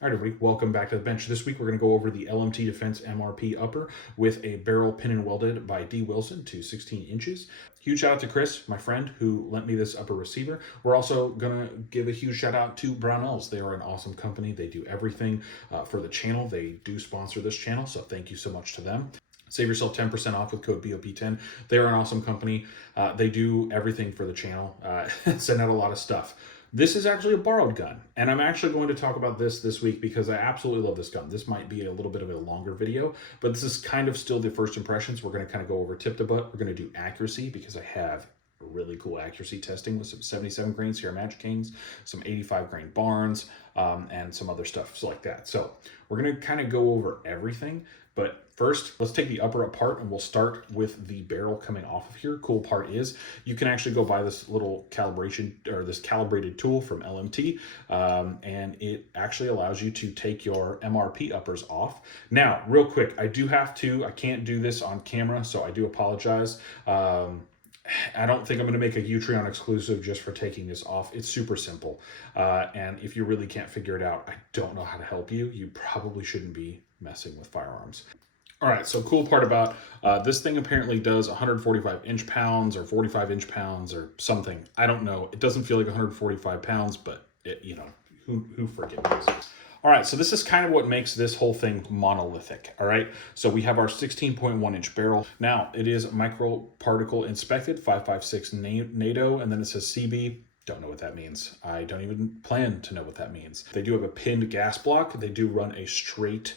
All right, everybody, welcome back to the bench. This week we're going to go over the LMT Defense MRP upper with a barrel pin and welded by D. Wilson to 16 inches. Huge shout out to Chris, my friend, who lent me this upper receiver. We're also going to give a huge shout out to Brownells. They are an awesome company. They do everything for the channel. They do sponsor this channel, so thank you so much to them. Save yourself 10% off with code BOP10. They are an awesome company. They do everything for the channel, send out a lot of stuff. This is actually a borrowed gun, and I'm actually going to talk about this week because I absolutely love this gun. This might be a little bit of a longer video, but this is kind of still the first impressions. We're going to kind of go over tip to butt. We're going to do accuracy because I have really cool accuracy testing with some 77 grain Sierra Magic Kings, some 85 grain Barnes, and some other stuff like that. So we're going to kind of go over everything. But first, let's take the upper apart, and we'll start with the barrel coming off of here. Cool part is you can actually go buy this little calibration or this calibrated tool from LMT, and it actually allows you to take your MRP uppers off. Now, real quick, I can't do this on camera, so I do apologize. I don't think I'm going to make a Utreon exclusive just for taking this off. It's super simple. And if you really can't figure it out, I don't know how to help you. You probably shouldn't be messing with firearms. All right, so cool part about this thing apparently does 145 inch-pounds or 45 inch-pounds or something. I don't know. It doesn't feel like 145 pounds, but it, who freaking knows? All right, so this is kind of what makes this whole thing monolithic, all right? So we have our 16.1 inch barrel. Now, it is microparticle inspected, 556 NATO, and then it says CB. Don't know what that means. I don't even plan to know what that means. They do have a pinned gas block. They do run a straight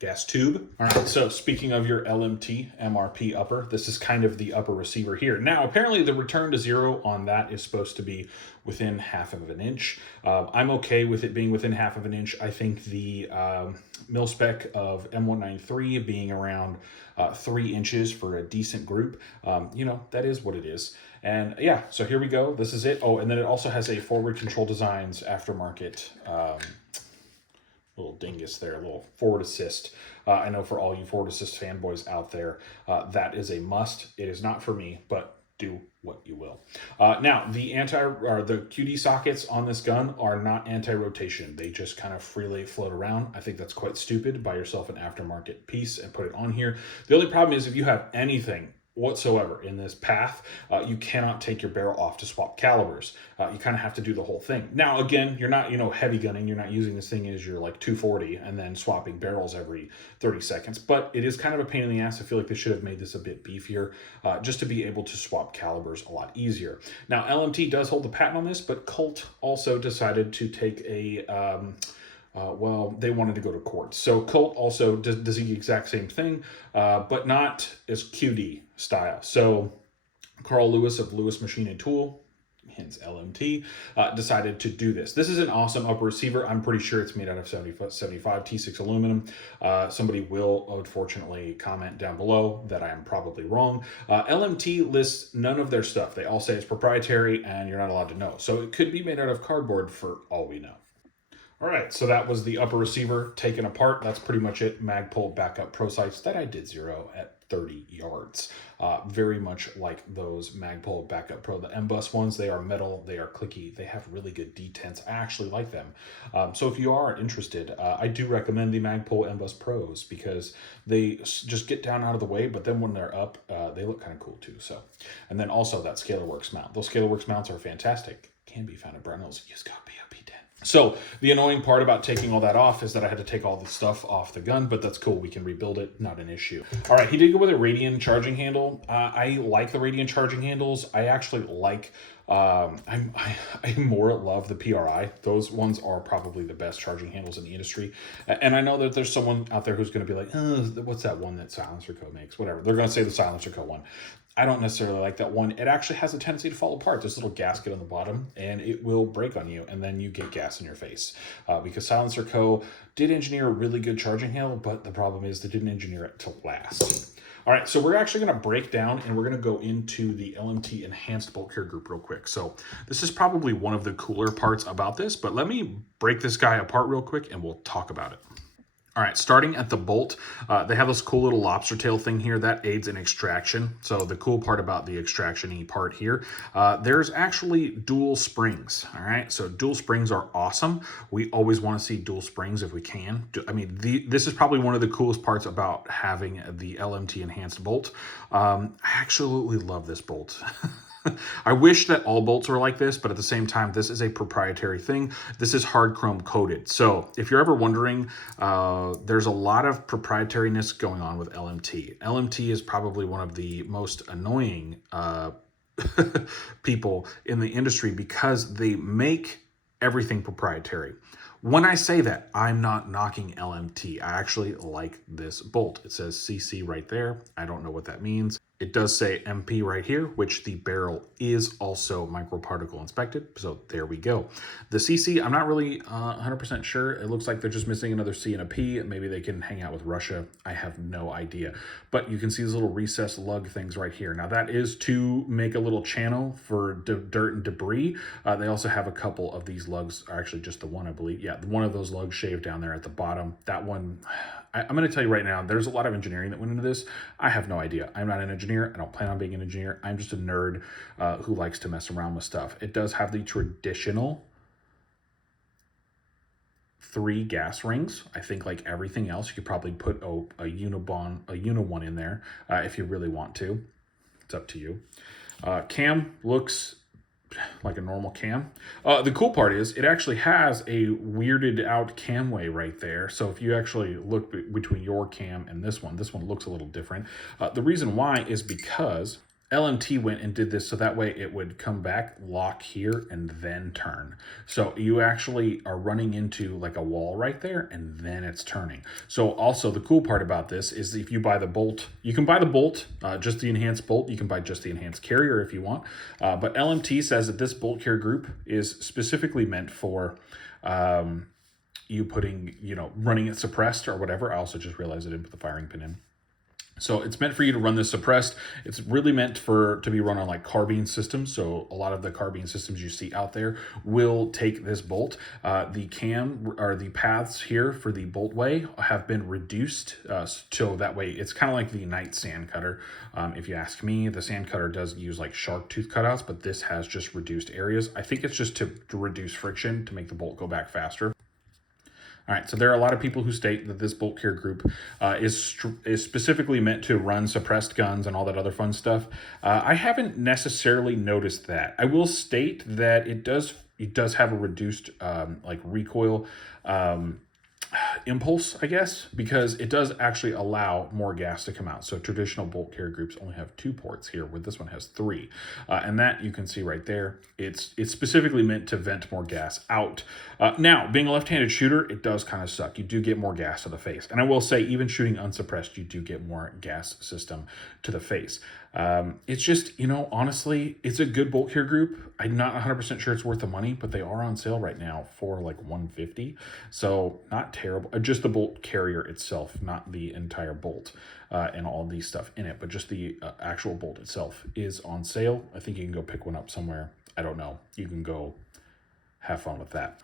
gas tube. All right, so speaking of your LMT MRP upper, this is kind of the upper receiver here. Now, apparently the return to zero on that is supposed to be within half of an inch. I'm okay with it being within half of an inch. I think the mil spec of M193 being around 3 inches for a decent group, that is what it is. And yeah, so here we go. This is it. Oh, and then it also has a Forward Control Designs aftermarket little dingus there, a little forward assist. I know for all you forward assist fanboys out there, that is a must. It is not for me, but do what you will. Now, the QD sockets on this gun are not anti-rotation. They just kind of freely float around. I think that's quite stupid. Buy yourself an aftermarket piece and put it on here. The only problem is if you have anything whatsoever in this path, you cannot take your barrel off to swap calibers. You kind of have to do the whole thing. Now, again, you're not, heavy gunning. You're not using this thing as your like 240 and then swapping barrels every 30 seconds. But it is kind of a pain in the ass. I feel like they should have made this a bit beefier just to be able to swap calibers a lot easier. Now, LMT does hold the patent on this, but Colt also decided to take a they wanted to go to court. So Colt also does the exact same thing, but not as QD style. So Carl Lewis of Lewis Machine and Tool, hence LMT, decided to do this. This is an awesome upper receiver. I'm pretty sure it's made out of 75 T6 aluminum. Somebody will, unfortunately, comment down below that I am probably wrong. LMT lists none of their stuff. They all say it's proprietary and you're not allowed to know. So it could be made out of cardboard for all we know. All right, so that was the upper receiver taken apart. That's pretty much it. Magpul backup pro sights that I did zero at 30 yards. Very much like those Magpul backup pro. The M-Bus ones, they are metal, they are clicky, they have really good detents. I actually like them. So if you are interested, I do recommend the Magpul M-Bus Pros because they just get down out of the way, but then when they're up, they look kind of cool too. So, and then also that ScalarWorks mount. Those ScalarWorks mounts are fantastic. Can be found at Brownells. Use code BOP10. So the annoying part about taking all that off is that I had to take all the stuff off the gun, but that's cool. We can rebuild it. Not an issue. All right. He did go with a Radian charging handle. I like the Radian charging handles. I actually like, I more love the PRI. Those ones are probably the best charging handles in the industry. And I know that there's someone out there who's going to be like, oh, what's that one that Silencer Co makes? Whatever. They're going to say the Silencer Co one. I don't necessarily like that one. It actually has a tendency to fall apart. There's a little gasket on the bottom, and it will break on you, and then you get gas in your face. Because Silencer Co. did engineer a really good charging handle, but the problem is they didn't engineer it to last. All right, so we're actually going to break down, and we're going to go into the LMT Enhanced Bolt Carrier Group real quick. So this is probably one of the cooler parts about this, but let me break this guy apart real quick, and we'll talk about it. All right, starting at the bolt, they have this cool little lobster tail thing here that aids in extraction. So the cool part about the extraction-y part here, there's actually dual springs. All right, so dual springs are awesome. We always want to see dual springs if we can. I mean, this is probably one of the coolest parts about having the LMT enhanced bolt. I absolutely love this bolt. I wish that all bolts were like this, but at the same time, this is a proprietary thing. This is hard chrome coated. So if you're ever wondering, there's a lot of proprietariness going on with LMT. LMT is probably one of the most annoying people in the industry because they make everything proprietary. When I say that, I'm not knocking LMT. I actually like this bolt. It says CC right there. I don't know what that means. It does say MP right here, which the barrel is also microparticle inspected. So there we go. The CC, I'm not really 100% sure. It looks like they're just missing another C and a P. Maybe they can hang out with Russia. I have no idea. But you can see these little recessed lug things right here. Now that is to make a little channel for dirt and debris. They also have a couple of these lugs, or actually just the one, I believe. Yeah, one of those lugs shaved down there at the bottom. That one, I'm going to tell you right now, there's a lot of engineering that went into this. I have no idea. I'm not an engineer. I don't plan on being an engineer. I'm just a nerd who likes to mess around with stuff. It does have the traditional 3 gas rings. I think like everything else, you could probably put a Uni one in there if you really want to. It's up to you. Cam looks like a normal cam. The cool part is it actually has a weirded out camway right there. So if you actually look between your cam and this one looks a little different. The reason why is because LMT went and did this so that way it would come back, lock here, and then turn. So you actually are running into like a wall right there, and then it's turning. So also the cool part about this is if you buy the bolt, you can buy the bolt, just the enhanced bolt. You can buy just the enhanced carrier if you want. But LMT says that this bolt carrier group is specifically meant for you putting, running it suppressed or whatever. I also just realized I didn't put the firing pin in. So it's meant for you to run this suppressed. It's really meant to be run on like carbine systems. So a lot of the carbine systems you see out there will take this bolt. The cam or the paths here for the boltway have been reduced. So that way it's kind of like the Knight sand cutter. If you ask me, the sand cutter does use like shark tooth cutouts, but this has just reduced areas. I think it's just to reduce friction to make the bolt go back faster. All right, so there are a lot of people who state that this bolt carrier group is specifically meant to run suppressed guns and all that other fun stuff. I haven't necessarily noticed that. I will state that it does have a reduced like recoil impulse, I guess, because it does actually allow more gas to come out. So traditional bolt carrier groups only have 2 ports here, where this one has 3. And that you can see right there. It's specifically meant to vent more gas out. Now, being a left-handed shooter, it does kind of suck. You do get more gas to the face. And I will say, even shooting unsuppressed, you do get more gas system to the face. It's just, honestly, it's a good bolt carrier group. I'm not 100% sure it's worth the money, but they are on sale right now for like $150. So not terrible. Just the bolt carrier itself, not the entire bolt and all these stuff in it, but just the actual bolt itself is on sale. I think you can go pick one up somewhere. I don't know. You can go have fun with that.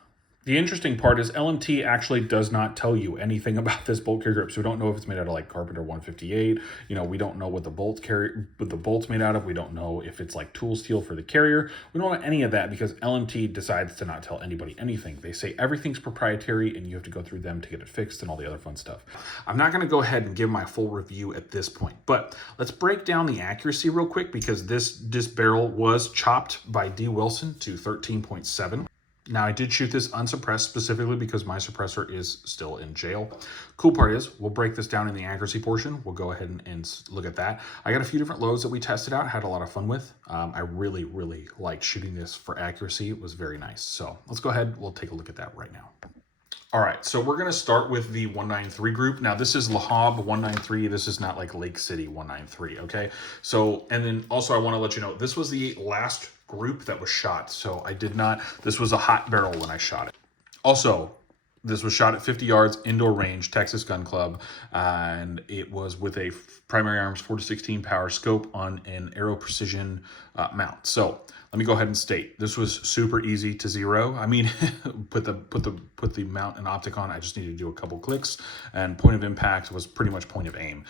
The interesting part is LMT actually does not tell you anything about this bolt carrier grip. So we don't know if it's made out of like Carpenter 158. We don't know what the bolt's made out of. We don't know if it's like tool steel for the carrier. We don't know any of that because LMT decides to not tell anybody anything. They say everything's proprietary and you have to go through them to get it fixed and all the other fun stuff. I'm not going to go ahead and give my full review at this point, but let's break down the accuracy real quick because this barrel was chopped by D. Wilson to 13.7. Now, I did shoot this unsuppressed specifically because my suppressor is still in jail. Cool part is we'll break this down in the accuracy portion. We'll go ahead and look at that. I got a few different loads that we tested out, had a lot of fun with. I really, really liked shooting this for accuracy. It was very nice. So let's go ahead. We'll take a look at that right now. All right, so we're going to start with the 193 group. Now, this is La Habra 193. This is not like Lake City 193, okay? So, and then also I want to let you know, this was the last group that was shot. So this was a hot barrel when I shot it. Also, This was shot at 50 yards, indoor range, Texas Gun Club, and it was with a primary arms 4-16 power scope on an Aero Precision mount. So let me go ahead and state this was super easy to zero. I mean, put the mount and optic on. I just needed to do a couple clicks, and point of impact was pretty much point of aim.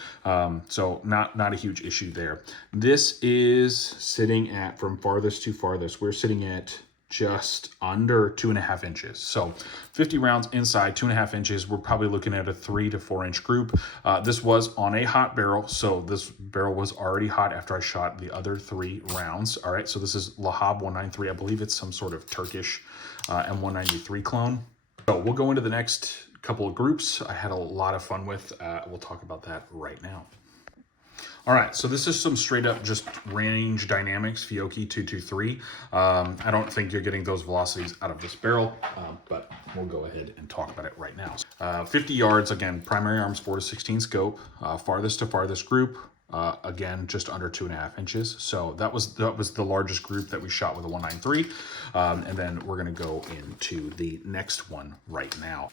So not a huge issue there. This is sitting at, from farthest to farthest, we're sitting at just under 2.5 inches. So 50 rounds inside 2.5 inches. We're probably looking at a 3 to 4 inch group. This was on a hot barrel. So this barrel was already hot after I shot the other 3 rounds. All right. So this is Lahab 193. I believe it's some sort of Turkish M193 clone. So we'll go into the next couple of groups I had a lot of fun with. We'll talk about that right now. All right, so this is some straight up just range dynamics, Fiocchi 223. I don't think you're getting those velocities out of this barrel, but we'll go ahead and talk about it right now. 50 yards, again, primary arms 4-16 scope, farthest to farthest group, again, just under 2.5 inches. So that was the largest group that we shot with a 193. And then we're gonna go into the next one right now.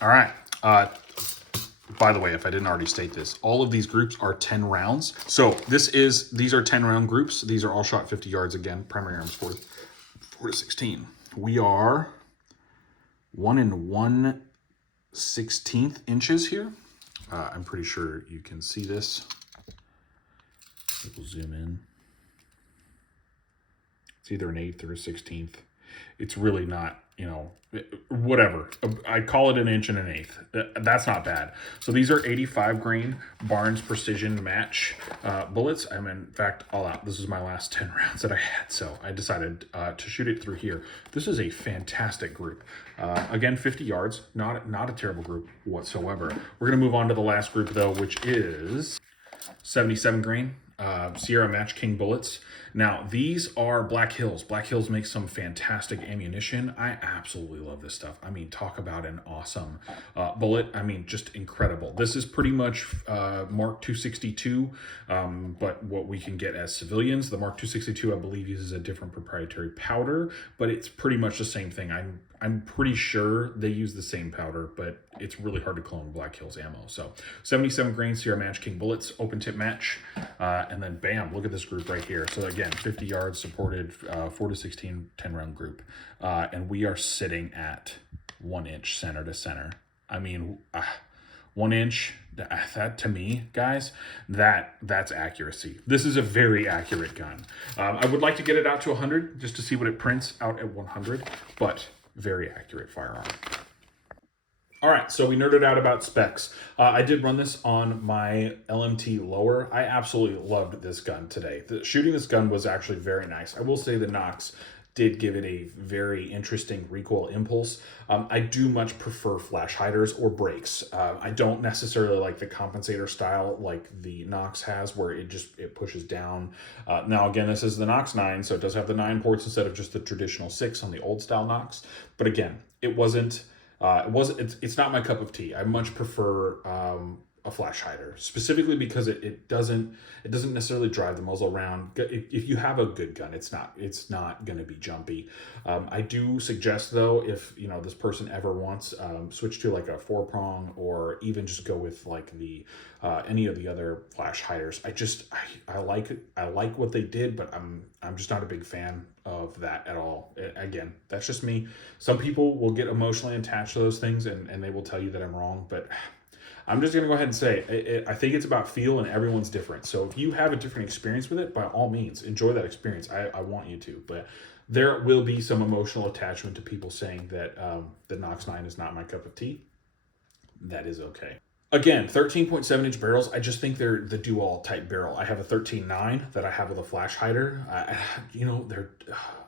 All right. By the way, if I didn't already state this, all of these groups are 10 rounds. So these are 10 round groups. These are all shot 50 yards again, primary arms 4-16. We are 1 1/16 inches here. I'm pretty sure you can see this. We'll zoom in. It's either an 1/8 or a 1/16. It's really not, whatever. I call it an inch and an 1/8. That's not bad. So these are 85 grain Barnes Precision Match bullets. I'm in fact all out. This is my last 10 rounds that I had, so I decided to shoot it through here. This is a fantastic group. Again, 50 yards, not a terrible group whatsoever. We're gonna move on to the last group though, which is 77 grain Sierra Match King bullets. Now, these are Black Hills. Black Hills makes some fantastic ammunition. I absolutely love this stuff. I mean, talk about an awesome bullet. I mean, just incredible. This is pretty much Mark 262, but what we can get as civilians. The Mark 262, I believe, uses a different proprietary powder, but it's pretty much the same thing. I'm pretty sure they use the same powder, but it's really hard to clone Black Hills ammo. So 77 grain Sierra Match King bullets, open tip match, and then bam, look at this group right here. So again, 50 yards supported, 4-16, 10 round group. And we are sitting at 1 inch center to center. I mean, 1 inch, that to me, guys, that's accuracy. This is a very accurate gun. I would like to get it out to 100 just to see what it prints out at 100, but very accurate firearm. All right, so we nerded out about specs. I did run this on my LMT lower. I absolutely loved this gun today. Shooting this gun was actually very nice. I will say the Nox did give it a very interesting recoil impulse. I do much prefer flash hiders or brakes. I don't necessarily like the compensator style like the Nox has, where it pushes down. Now again, this is the Nox 9, so it does have the 9 ports instead of just the traditional 6 on the old style Nox. But again, it's not my cup of tea. I much prefer a flash hider, specifically because it doesn't necessarily drive the muzzle around. If you have a good gun, it's not going to be jumpy. I do suggest though, if this person ever wants, switch to like a 4-prong, or even just go with like the any of the other flash hiders. I like what they did, but I'm just not a big fan of that at all. Again, that's just me. Some people will get emotionally attached to those things, and they will tell you that I'm wrong, but I'm just going to go ahead and say, I think it's about feel, and everyone's different. So if you have a different experience with it, by all means, enjoy that experience. I want you to. But there will be some emotional attachment to people saying that the Nox 9 is not my cup of tea. That is okay. Again, 13.7 inch barrels. I just think they're the do-all type barrel. I have a 13.9 that I have with a flash hider.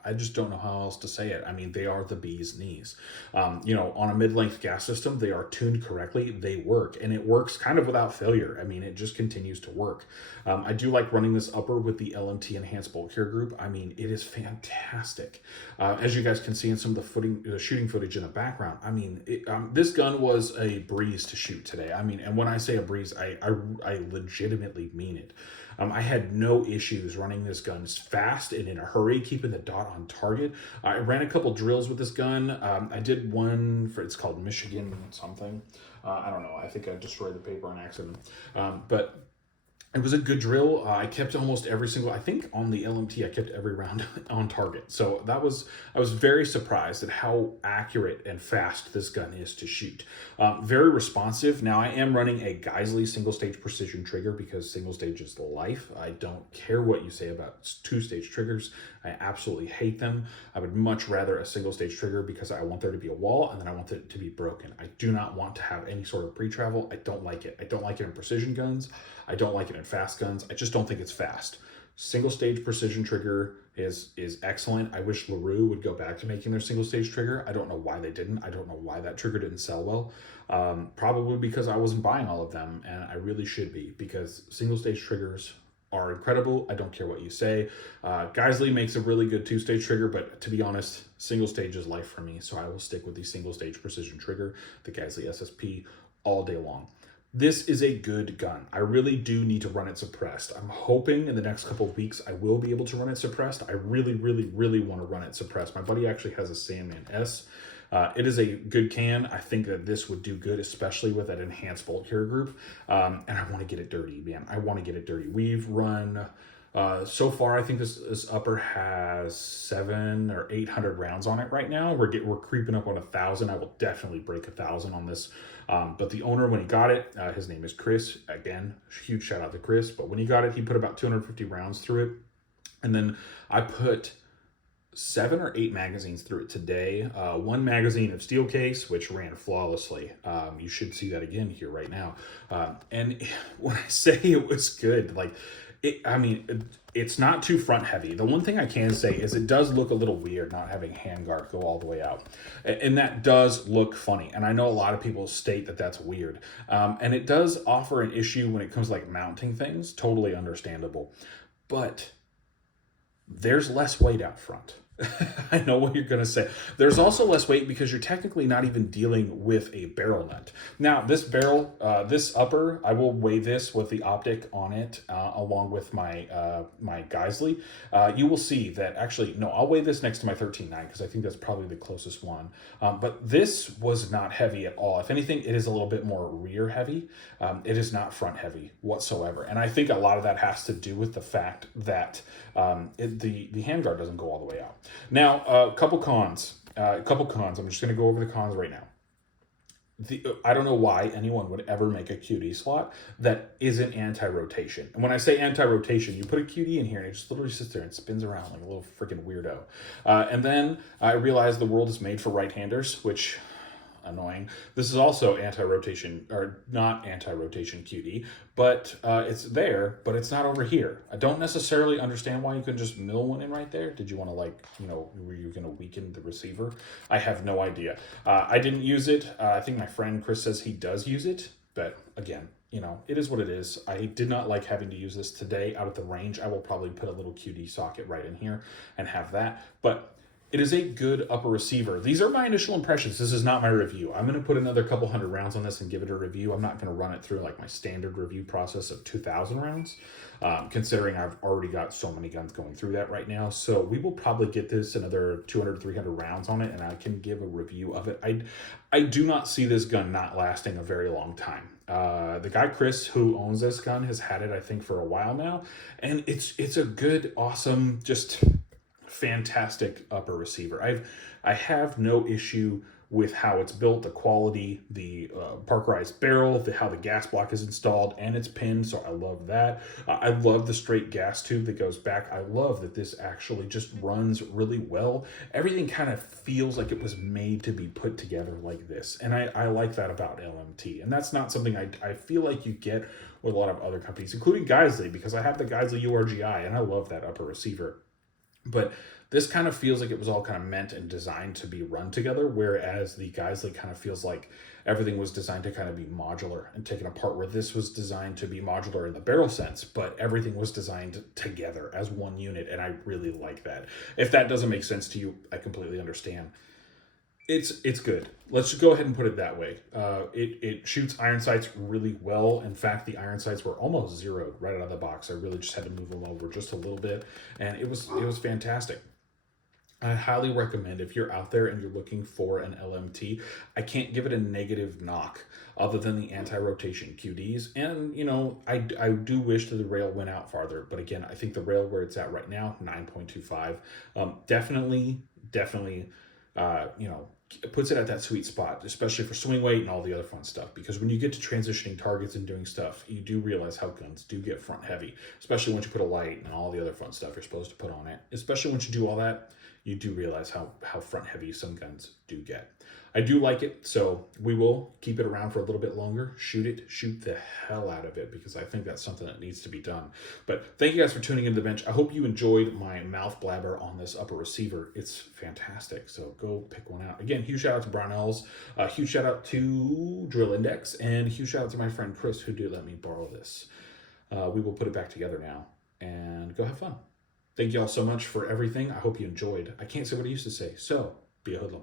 I just don't know how else to say it. I mean, they are the bee's knees. On a mid-length gas system, they are tuned correctly. They work, and it works kind of without failure. I mean, it just continues to work. I do like running this upper with the LMT Enhanced Bolt Carrier Group. I mean, it is fantastic. As you guys can see in some of the shooting footage in the background, I mean, this gun was a breeze to shoot today. I mean, mean, and when I say a breeze, I legitimately mean it. I had no issues running this gun fast and in a hurry, keeping the dot on target. I ran a couple drills with this gun. I did one for, it's called Michigan something. I don't know. I think I destroyed the paper on accident. But it was a good drill. I kept almost every single, I think on the LMT, I kept every round on target. So I was very surprised at how accurate and fast this gun is to shoot. Very responsive. Now I am running a Geisley single stage precision trigger because single stage is life. I don't care what you say about two-stage triggers. I absolutely hate them. I would much rather a single stage trigger because I want there to be a wall and then I want it to be broken. I do not want to have any sort of pre-travel. I don't like it. I don't like it in precision guns. I don't like it in fast guns. I just don't think it's fast. Single stage precision trigger is excellent. I wish LaRue would go back to making their single stage trigger. I don't know why they didn't. I don't know why that trigger didn't sell well. Probably because I wasn't buying all of them, and I really should be, because single stage triggers are incredible. I don't care what you say. Geisley makes a really good two-stage trigger, but to be honest, single stage is life for me, so I will stick with the single stage precision trigger, the Geisley SSP, all day long. This is a good gun. I really do need to run it suppressed. I'm hoping in the next couple of weeks I will be able to run it suppressed. I really, really, really want to run it suppressed. My buddy actually has a Sandman S. It is a good can. I think that this would do good, especially with that enhanced bolt carrier group. And I want to get it dirty, man. I want to get it dirty. We've run, so far, I think this upper has 700 or 800 rounds on it right now. We're creeping up on 1,000. I will definitely break 1,000 on this. But the owner, when he got it, his name is Chris. Again, huge shout out to Chris. But when he got it, he put about 250 rounds through it. And then I put 7 or 8 magazines through it today. One magazine of steel case, which ran flawlessly. You should see that again here right now. And when I say it was good, like, it's not too front heavy. The one thing I can say is it does look a little weird not having handguard go all the way out. And that does look funny. And I know a lot of people state that that's weird. And it does offer an issue when it comes to like mounting things. Totally understandable. But there's less weight out front. I know what you're going to say. There's also less weight because you're technically not even dealing with a barrel nut. Now, this barrel, this upper, I will weigh this with the optic on it, along with my my Geisley. You will see that actually, no, I'll weigh this next to my 13.9 because I think that's probably the closest one. But this was not heavy at all. If anything, it is a little bit more rear heavy. It is not front heavy whatsoever. And I think a lot of that has to do with the fact that the handguard doesn't go all the way out. Now, a couple cons. I'm just going to go over the cons right now. I don't know why anyone would ever make a QD slot that isn't anti-rotation. And when I say anti-rotation, you put a QD in here and it just literally sits there and spins around like a little freaking weirdo. And then I realized the world is made for right-handers, which... annoying. This is also anti-rotation, or not anti-rotation QD, but it's there, but it's not over here. I don't necessarily understand why you couldn't just mill one in right there. Did you want to, like, were you going to weaken the receiver? I have no idea. I didn't use it. I think my friend Chris says he does use it, but again, it is what it is. I did not like having to use this today out at the range. I will probably put a little QD socket right in here and have that, but it is a good upper receiver. These are my initial impressions. This is not my review. I'm going to put another couple hundred rounds on this and give it a review. I'm not going to run it through like my standard review process of 2,000 rounds, considering I've already got so many guns going through that right now. So we will probably get this another 200, 300 rounds on it, and I can give a review of it. I do not see this gun not lasting a very long time. The guy Chris who owns this gun has had it, I think, for a while now, and it's a good, awesome, just fantastic upper receiver. I have no issue with how it's built, the quality, the Parkerized barrel, how the gas block is installed, and it's pinned, so I love that. I love the straight gas tube that goes back. I love that this actually just runs really well. Everything kind of feels like it was made to be put together like this, and I like that about LMT, and that's not something I feel like you get with a lot of other companies, including Geisley, because I have the Geisley URGI, and I love that upper receiver. But this kind of feels like it was all kind of meant and designed to be run together, whereas the Geisley kind of feels like everything was designed to kind of be modular and taken apart, where this was designed to be modular in the barrel sense, but everything was designed together as one unit, and I really like that. If that doesn't make sense to you, I completely understand. It's good. Let's just go ahead and put it that way. It shoots iron sights really well. In fact, the iron sights were almost zeroed right out of the box. I really just had to move them over just a little bit, and it was fantastic. I highly recommend if you're out there and you're looking for an LMT. I can't give it a negative knock other than the anti-rotation QDs. And, I do wish that the rail went out farther. But again, I think the rail where it's at right now, 9.25, definitely, puts it at that sweet spot, especially for swing weight and all the other fun stuff. Because when you get to transitioning targets and doing stuff, you do realize how guns do get front heavy, especially once you put a light and all the other fun stuff you're supposed to put on it. Especially once you do all that, you do realize how front heavy some guns do get. I do like it, so we will keep it around for a little bit longer. Shoot the hell out of it, because I think that's something that needs to be done. But thank you guys for tuning into the bench. I hope you enjoyed my mouth blabber on this upper receiver. It's fantastic, so go pick one out. Again, huge shout out to Brownells, huge shout out to Drill Index, and huge shout out to my friend Chris, who did let me borrow this. We will put it back together now, and go have fun. Thank you all so much for everything. I hope you enjoyed. I can't say what I used to say, so be a hoodlum.